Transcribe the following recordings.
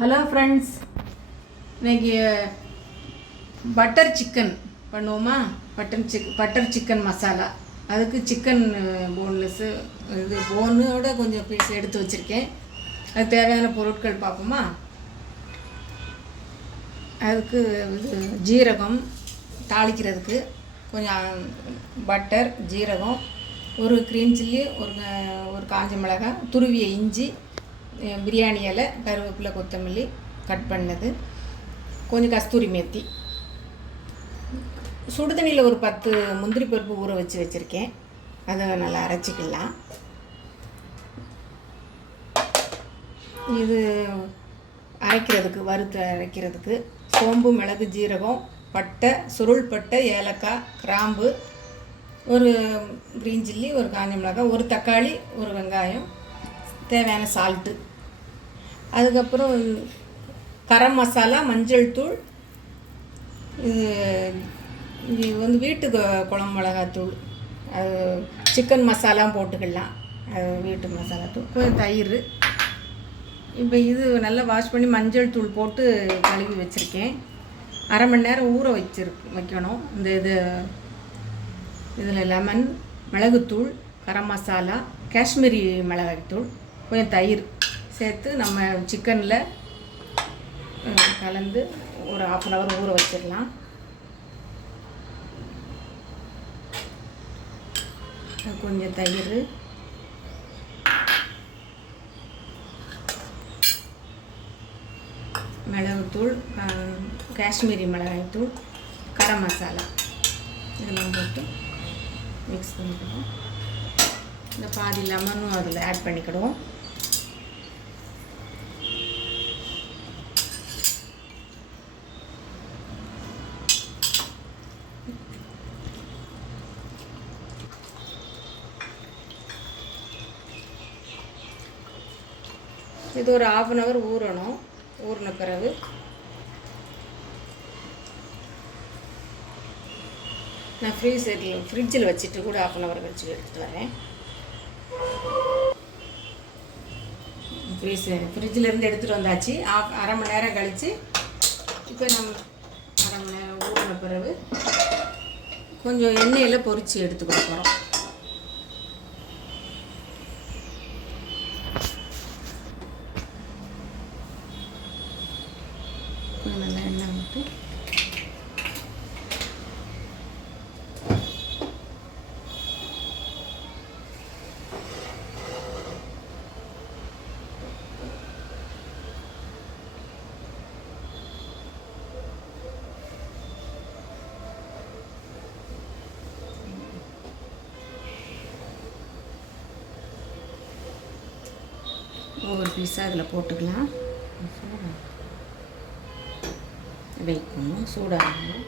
Hello friends இன்னைக்கு butter chicken பண்ணுவோமா? Button chick butter chicken masala அதுக்கு சிக்கன் போன்லெஸ்ஸு uh, இது போனோட கொஞ்சம் பீஸ் எடுத்து வச்சுருக்கேன். அதுக்கு தேவையான பொருட்கள் பார்ப்போமா? அதுக்கு இது ஜீரகம் தாளிக்கிறதுக்கு கொஞ்சம் uh, பட்டர் ஜீரகம் ஒரு க்ரீன் சில்லி ஒரு uh, ஒரு காஞ்ச மிளகாய் துருவிய இஞ்சி பிரியாணி இலை கருவேப்பிலை கொத்தமல்லி கட் பண்ணது. கொஞ்சம் கஸ்தூரி மேத்தி. சுடுதண்ணியில் ஒரு பத்து முந்திரி பருப்பு ஊற வச்சு வச்சுருக்கேன். அதை நல்லா அரைச்சிக்கலாம். இது அரைக்கிறதுக்கு வறுத்து அரைக்கிறதுக்கு சோம்பு மிளகு ஜீரகம் பட்டை சுருள் பட்டை ஏலக்காய் கிராம்பு ஒரு க்ரீன் சில்லி ஒரு காஞ்ச மிளகாய் ஒரு தக்காளி ஒரு வெங்காயம் தேவையான சால்ட்டு அதுக்கப்புறம் கரம் மசாலா மஞ்சள் தூள் இது இது வந்து வீட்டு குழம்பு மிளகாத்தூள் அது சிக்கன் மசாலா போட்டுக்கலாம். அது வீட்டு மசாலா தூள் கொஞ்சம் தயிர். இப்போ இது நல்லா வாஷ் பண்ணி மஞ்சள் தூள் போட்டு கழுவி வச்சுருக்கேன். அரை மணி நேரம் ஊற வச்சிருக்கு வைக்கணும். இந்த இது இதில் லெமன் மிளகுத்தூள் கரம் மசாலா காஷ்மீரி மிளகாய்த்தூள் கொஞ்சம் தயிர். சேர்த்து நம்ம சிக்கனில் கலந்து ஒரு ஆஃப் அன் ஹவர் ஊற வச்சிடலாம். கொஞ்சம் தயிர். மிளகுத்தூள் காஷ்மீரி மிளகாய்த்தூள் கரம் மசாலா. இதெல்லாம் போட்டு மிக்ஸ் பண்ணிக்கிடுவோம் இந்த பாதி லெமனும் அதில் ஆட் பண்ணிக்கிடுவோம். இது ஒரு ஆஃப் அன் ஹவர் ஊறணும். ஊறின பிறகு. நான் ஃப்ரீசரில் ஃப்ரிட்ஜில் வச்சுட்டு கூட ஆஃப் அன் ஹவர் கழிச்சு எடுத்துகிட்டு வரேன். ஃப்ரீசர் ஃப்ரிட்ஜில் இருந்து எடுத்துகிட்டு வந்தாச்சு. ஆஃப் அரை மணி நேரம் கழித்து இப்போ நம்ம அரை மணி நேரம் ஊறின பிறகு கொஞ்சம் எண்ணெயில் பொரித்து எடுத்துக்க போகிறோம் நல்லா எண்ணெய் விட்டு ஒவ்வொரு பீஸாக அதில் போட்டுக்கலாம். வெயிட் பண்ணும் சூடாகணும்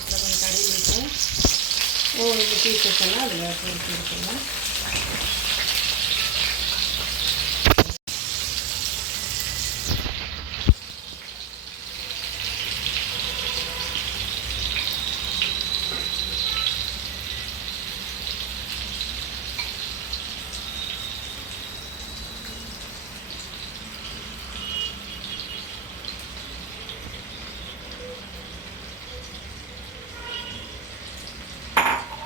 அப்புறம் கொஞ்சம் கடுகு விட்டு ஒவ்வொரு பீசஸ் எல்லாம் அதில் பொறுத்து இருக்கலாம்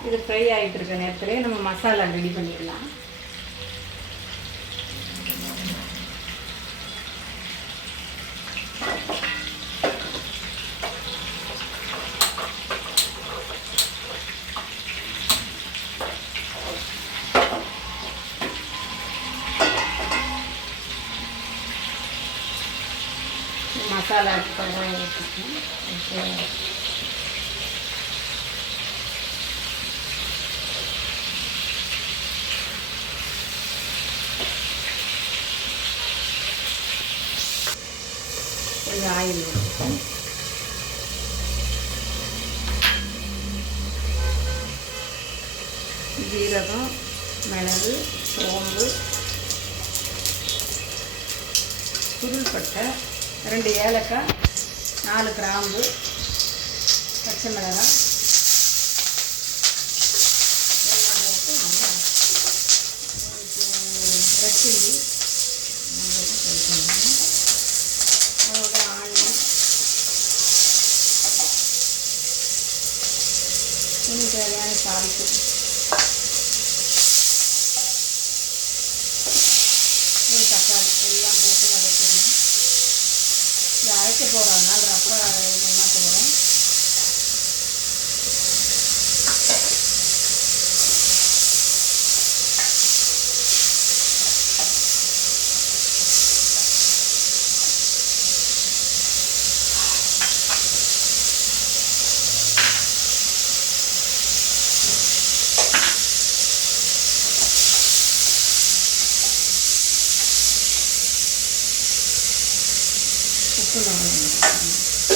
இது ஃப்ரை ஆகிட்டு இருக்க நேரத்துலேயே நம்ம மசாலா ரெடி பண்ணிடலாம். மசாலா பழம் ஆயில் ஊற்றிப்போம் ஜீரகம் மிளகு சோம்பு சுருள்பட்டை ரெண்டு ஏலக்காய் நாலு கிராம்பு பச்சை மிளகாய் எல்லாம் போட்டு நல்லா ரெட் சில்லி அதோட ஆனியன் இன்னும் தேவையான சால்ட்டு ஒரு தக்காளி எல்லாம் போட்டு வதக்கணும் இது அரைக்க போகிறதுனால ரொம்ப இதெல்லாம் போகிறோம் உப்பு நம்ம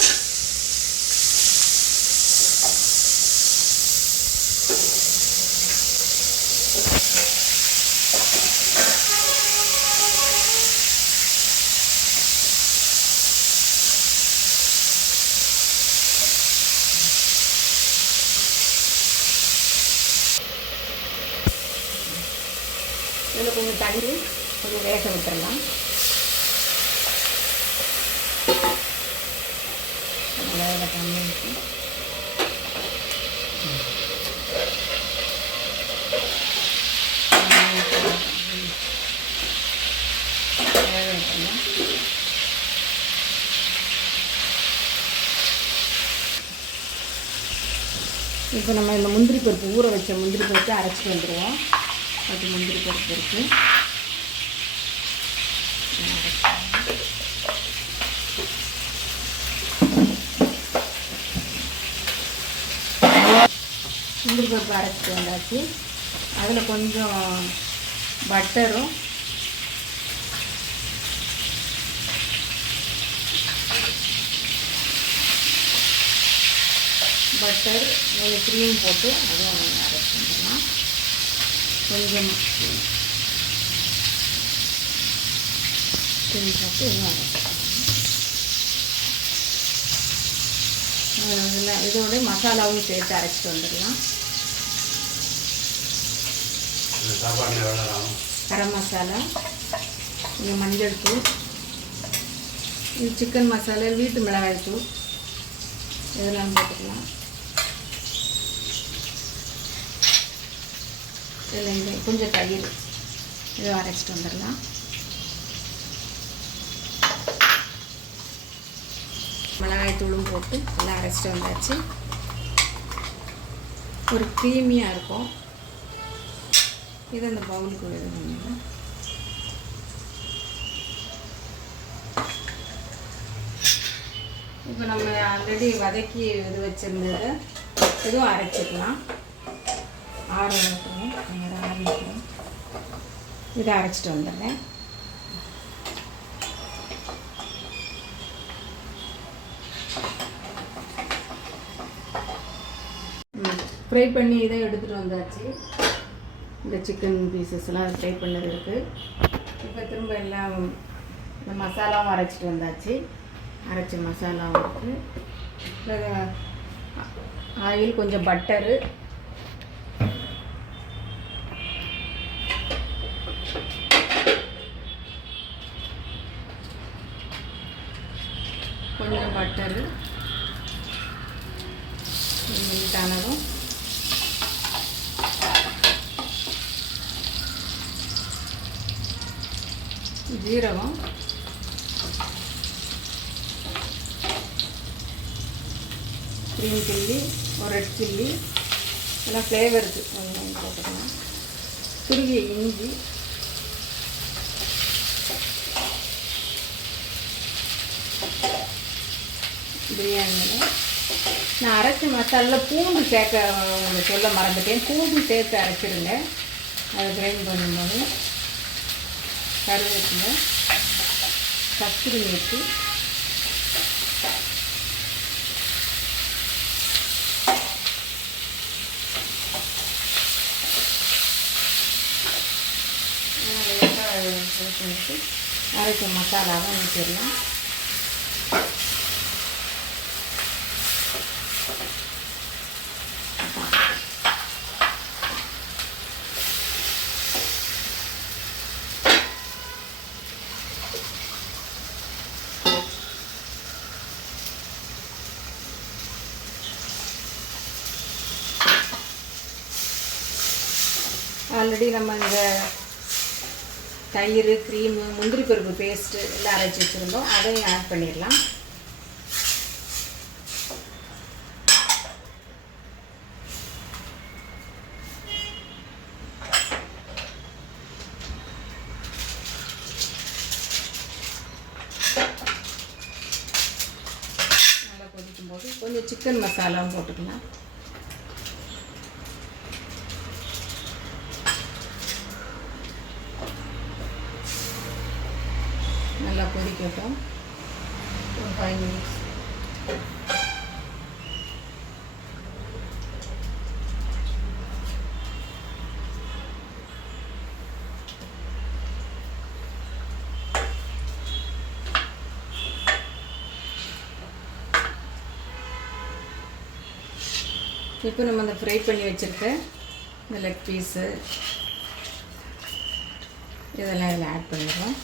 இதில் கொஞ்சம் தண்ணி இது வேக விட்டுடலாம் வேக தண்ணி ஊற்றி வேக இப்போ நம்ம இந்த முந்திரி பருப்பு ஊற வச்ச முந்திரி பருப்பு அரைச்சிட்டு வந்துடுவோம். அது முந்திரி பருப்பு இருக்குது முந்திரி பருப்பு அரைச்சிட்டு வந்தாச்சு. அதில் கொஞ்சம் பட்டரும் பட்டர் கொஞ்சம் க்ரீம் போட்டு அதுவும் அரைச்சி கொஞ்சம் க்ரீம் போட்டு இதுவும் இதில் இதோட மசாலாவும் சேர்த்து அரைச்சிட்டு வந்துடலாம் கரம் மசாலா இங்கே மஞ்சள் தூள் இது சிக்கன் மசாலா வீட்டு மிளகாய் தூள் இதெல்லாம் போட்டுக்கலாம் இதில் இந்த கொஞ்சம் தயிர் இதை அரைச்சிட்டு வந்துடலாம் மிளகாய் தூளும் போட்டு நல்லா அரைச்சிட்டு வந்தாச்சு. ஒரு க்ரீமியாக இருக்கும். இது அந்த பவுலுக்கு இது பண்ணிடலாம் இப்போ நம்ம ஆல்ரெடி வதக்கி இது வச்சுருந்தது இதுவும் அரைச்சிக்கலாம். ஆற வைக்கணும். ஆரம்பிக்கணும் இதை அரைச்சிட்டு வந்துடுறேன். ஃப்ரை பண்ணி இதை எடுத்துகிட்டு வந்தாச்சு. இந்த சிக்கன் பீசஸ்லாம் ஃப்ரை பண்ணது இருக்குது இப்போ திரும்ப எல்லாம் இந்த மசாலாவும் அரைச்சிட்டு வந்தாச்சு. அரைச்ச மசாலாவும் இருக்குது ஆயில் கொஞ்சம் பட்டரு கொஞ்சம் பட்டரு ஜீரகம் க்ரீன் சில்லி ஒரு ரெட் சில்லி எல்லாம் ஃப்ளேவருக்கு கொஞ்சம் போட்டுக்கலாம். துருவிய இஞ்சி. பிரியாணியில் நான் அரைச்ச மசாலில் பூண்டு சேர்க்க உங்களுக்கு சொல்ல மறந்துட்டேன். பூண்டு சேர்த்து அரைச்சிருங்க. அதை கிரைண்ட் பண்ணும்போது. கருவேப்பிலை கஸ்தூரி மேத்தி அரைச்ச மசாலாவும் ஊற்றிடலாம். ஆல்ரெடி நம்ம இந்த தயிர் க்ரீமு முந்திரி பருப்பு பேஸ்ட்டு எல்லாம் அரைச்சி வச்சுருந்தோம். அதையும் ஆட் பண்ணிடலாம். நல்லா கொதிக்கும் போது கொஞ்சம் சிக்கன் மசாலாவும் போட்டுக்கலாம். நல்லா கொதிக்கட்டும். ஒரு ஃபைவ் மினிட்ஸ் இப்போ நம்ம அந்த ஃப்ரை பண்ணி வச்சுருக்க இந்த லெக் பீஸு இதெல்லாம் இதில் ஆட் பண்ணிடுறோம்.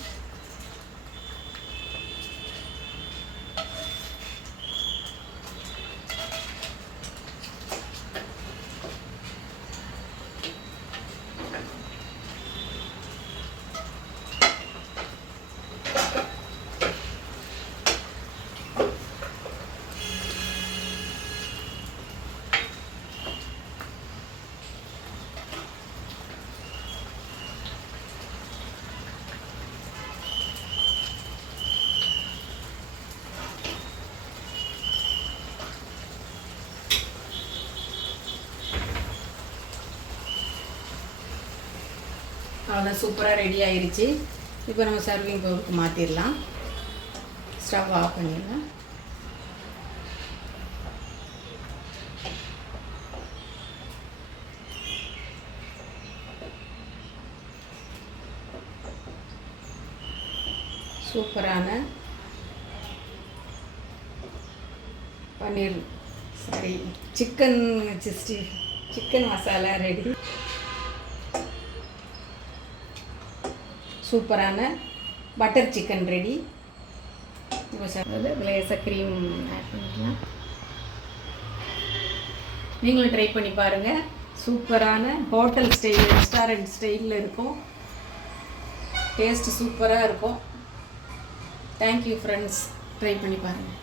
அவ்வளோ சூப்பராக ரெடி ஆயிருச்சு. இப்போ நம்ம சர்விங் பவுலுக்கு மாற்றிடலாம் ஸ்டவ் ஆஃப் பண்ணிடலாம். சூப்பரான paneer sorry chicken sixty chicken masala ready சூப்பரான பட்டர் சிக்கன் ரெடி. இப்போ லேசாக க்ரீம் ஆட் பண்ணிக்கலாம். நீங்களும் ட்ரை பண்ணி பாருங்கள் சூப்பரான ஹோட்டல் ஸ்டைல் ரெஸ்டாரண்ட் ஸ்டைலில் இருக்கும். டேஸ்ட்டு சூப்பராக இருக்கும். தேங்க்யூ ஃப்ரெண்ட்ஸ் ட்ரை பண்ணி பாருங்கள்